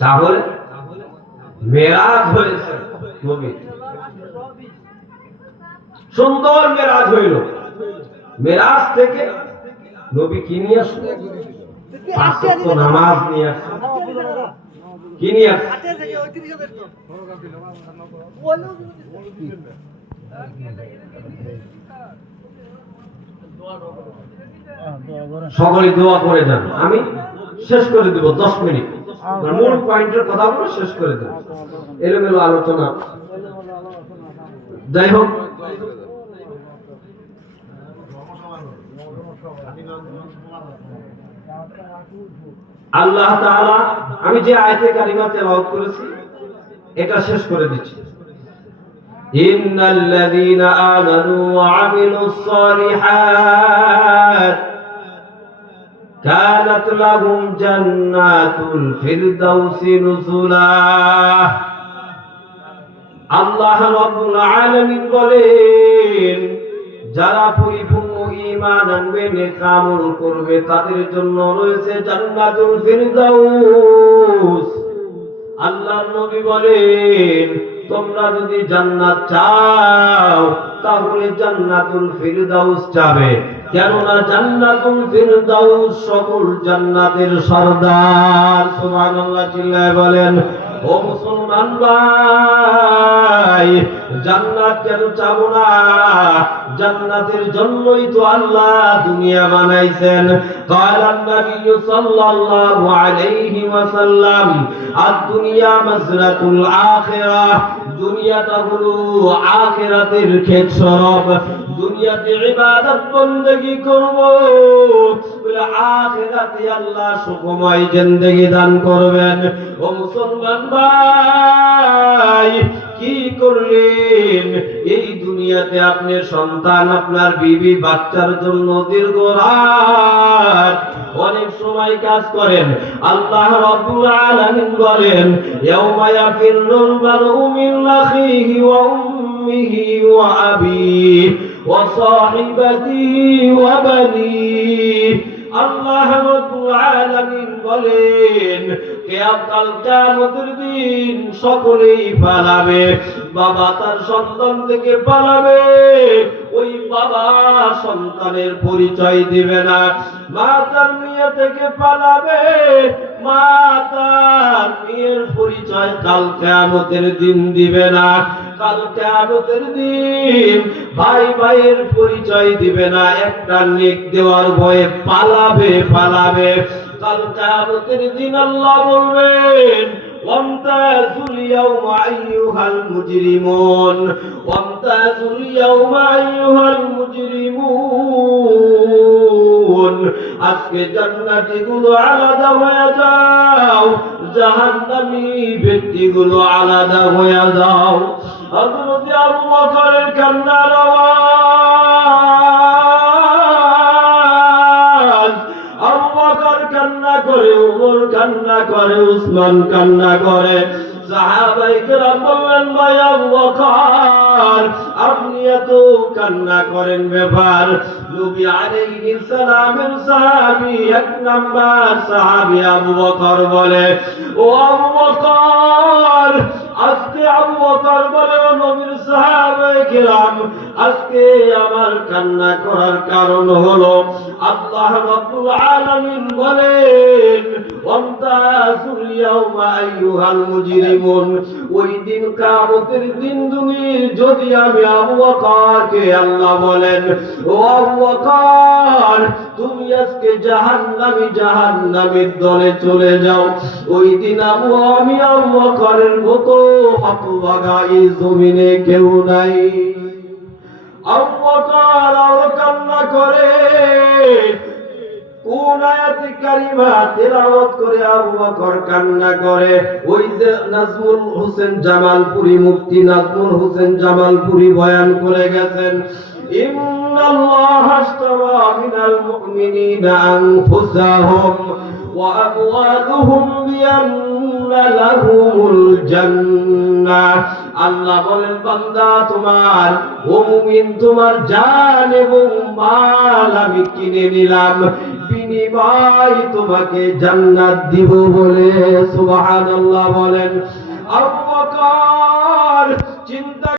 তাহলে মেরাজ হয়েছে নবী, সুন্দর মেরাজ হইল। মেরাজ থেকে নবী কি নিয়ে আসলো? পাঁচ ওয়াক্ত নামাজ নিয়ে আসলো। কি নিয়ে আসলো? সকলে দোয়া করে যান, আমি শেষ করে দেব 10 মিনিট, মূল পয়েন্টের কথাগুলো শেষ করে দেব। এলোমেলো আলোচনা, যাই হোক। আল্লাহ তাআলা, আমি যে আয়াতে কারিমা তেলাওয়াত করেছি এটা শেষ করে দিচ্ছি। ইন্নাল্লাযীনা আমানু ওয়া আমিলুস সালিহাত কানাত লাহুম জান্নাতুল ফিরদাউসি নুজুলা। আল্লাহ রাব্বুল আলামিন বলেন, যারা পরিপূর্ণ ঈমান আনবে, নেক আমল করবে, তাদের জন্য রয়েছে জান্নাতুল ফিরদাউস। আল্লাহর নবী বলেন, তোমরা যদি জান্নাত চাও তাহলে জান্নাতুল ফিরদাউস চাবে, কেননা জান্নাতুল ফিরদাউস সকল জান্নাতের সরদার। সুবহানাল্লাহ, চিল্লায় বলেন। ও মুসলমান ভাই, জান্নাত কেন চাবো না? জান্নাতের জন্যই তো আল্লাহ দুনিয়া বানাইছেন। কালান নবী সাল্লাল্লাহু আলাইহি ওয়াসাল্লাম, আদ-দুনিয়া মাজরাতুল আখিরাহ, দুনিয়াটা হলো আখিরাতের ক্ষেত সরব। দুনিয়াতে ইবাদত বندگی করব, বলে আখিরাতে আল্লাহ সুখময় জিন্দেগি দান করবেন। ও মুসলমান ভাই, কি করলেন? এই দুনিয়াতে আপনি সন্তান, আপনার বিবি, বাচ্চার জন্য দীর্ঘ রাত অনেক সময় কাজ করেন। আল্লাহ রাব্বুল আলামিন বলেন, ইয়াউমা ইয়াফিরুল মারউ মিন আখিহি ওয়া উম্মিহি ওয়া আবিহি ওয়া সাহিবাতিহি ওয়া বানিহি। আল্লাহ রাব্বুল আলামিন বলেন, কিয়ামতের দিন সকলেই পালাবে। বাবা তার সন্তান থেকে পালাবে, ওই বাবা সন্তানের পরিচয় দিবে না। মা তার মেয়ে থেকে পালাবে, মা তার মেয়ের পরিচয় কাল কিয়ামতের দিন দিবে না। কাল কিয়ামতের দিন ভাই ভাইয়ের পরিচয় দিবে না, একটা নেক দেওয়ার ভয়ে পালাবে। কাল কিয়ামতের দিন আল্লাহ বলবেন, ওয়ামতাজুল ইয়াওমা আইয়ুহাল মুজরিমুন, ওয়ামতাজুল ইয়াওমা আইয়ুহাল মুজরিমুন। আজকে জান্নাতীগুলো আলাদা হয়ে যাও, জাহান্নামী ব্যক্তিগুলো আলাদা হয়ে যাও। হযরত আবু বকরের কান্নার আওয়াজ, আবু বকর কান্না করে, ওমর কান্না করে, উসমান কান্না করে। সাহাবায়ে কেরাম বললেন, ভাই আবু বকর আপনি এত কান্না করেন ব্যাপার? নবী আলাইহিস সালামের সাহাবী, এক নাম্বার সাহাবী আবু বকর বলে, ও আবু বকর, আজকে আবু বকর বলে, ও নবীর সাহাবায়ে কেরাম, আজকে আমার কান্না করার কারণ হলো আল্লাহ রাব্বুল আলামিন বলেন, ওয়ামতাজুল ইয়াওমা আইয়ুহাল মুজরিমুন। ওই দিন কিয়ামতের দিন যদি আমি আবু বকরকে আল্লাহ বলেন, ও আবু বকর তুমি আজকে জাহান্নামীর দলে চলে যাও, ওই দিন আমি আবু বকরের মতো হতভাগা এই জমিনে কেউ নাই। আবু বকর আর কান্না করে, কোন আয়াতে কারিমা তেলাওয়াত করে আবু বকর কান্না করে? ওই যে নাজমুল হোসেন জামালপুরি, মুফতি নাজমুল হোসেন জামালপুরি বয়ান করে গেছেন, ইন্নাল্লাহা আশতারা মিনাল মুমিনিনা আনফুসাহুম ওয়া আমওয়ালুহুম বিআন্না লাহুমুল জান্নাহ। আল্লাহ বলেন বান্দা তোমার, ও মুমিন তোমার জান এবং মাল আমি কিনে নিলাম, বিনিময় তোমাকে জান্নাত দিব বলে সুবহানাল্লাহ বলেন। আবু বকর চিন্তা